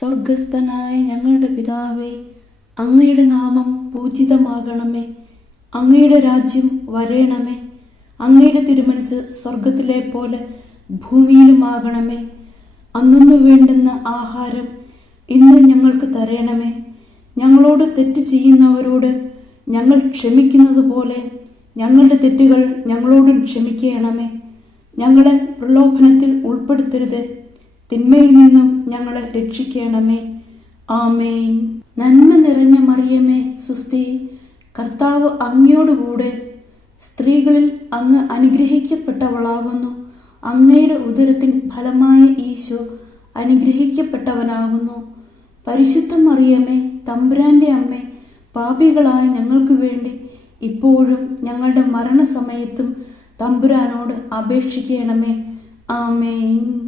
സ്വർഗസ്ഥനായ ഞങ്ങളുടെ പിതാവേ, അങ്ങയുടെ നാമം പൂജിതമാകണമേ. അങ്ങയുടെ രാജ്യം വരേണമേ. അങ്ങയുടെ തിരുമനസ് സ്വർഗത്തിലെ പോലെ ഭൂമിയിലുമാകണമേ. അന്നു വേണ്ടുന്ന ആഹാരം ഇന്ന് ഞങ്ങൾക്ക് തരണമേ. ഞങ്ങളോട് തെറ്റ് ചെയ്യുന്നവരോട് ഞങ്ങൾ ക്ഷമിക്കുന്നത് പോലെ ഞങ്ങളുടെ തെറ്റുകൾ ഞങ്ങളോടും ക്ഷമിക്കണമേ. ഞങ്ങളെ പ്രലോഭനത്തിൽ ഉൾപ്പെടുത്തരുത്, തിന്മയിൽ നിന്നും ഞങ്ങളെ രക്ഷിക്കണമേ. ആമേൻ. നന്മ നിറഞ്ഞ മറിയമേ, സുസ്തി, കർത്താവ് അങ്ങയോടുകൂടെ സ്ത്രീകളിൽ അങ്ങ് അനുഗ്രഹിക്കപ്പെട്ടവളാകുന്നു. അങ്ങയുടെ ഉദരത്തിൻ ഫലമായ ഈശോ അനുഗ്രഹിക്കപ്പെട്ടവനാകുന്നു. പരിശുദ്ധ മറിയമേ, തമ്പുരാന്റെ അമ്മേ, പാപികളായ ഞങ്ങൾക്ക് വേണ്ടി ഇപ്പോഴും ഞങ്ങളുടെ മരണസമയത്തും തമ്പുരാനോട് അപേക്ഷിക്കണമേ. ആമേൻ.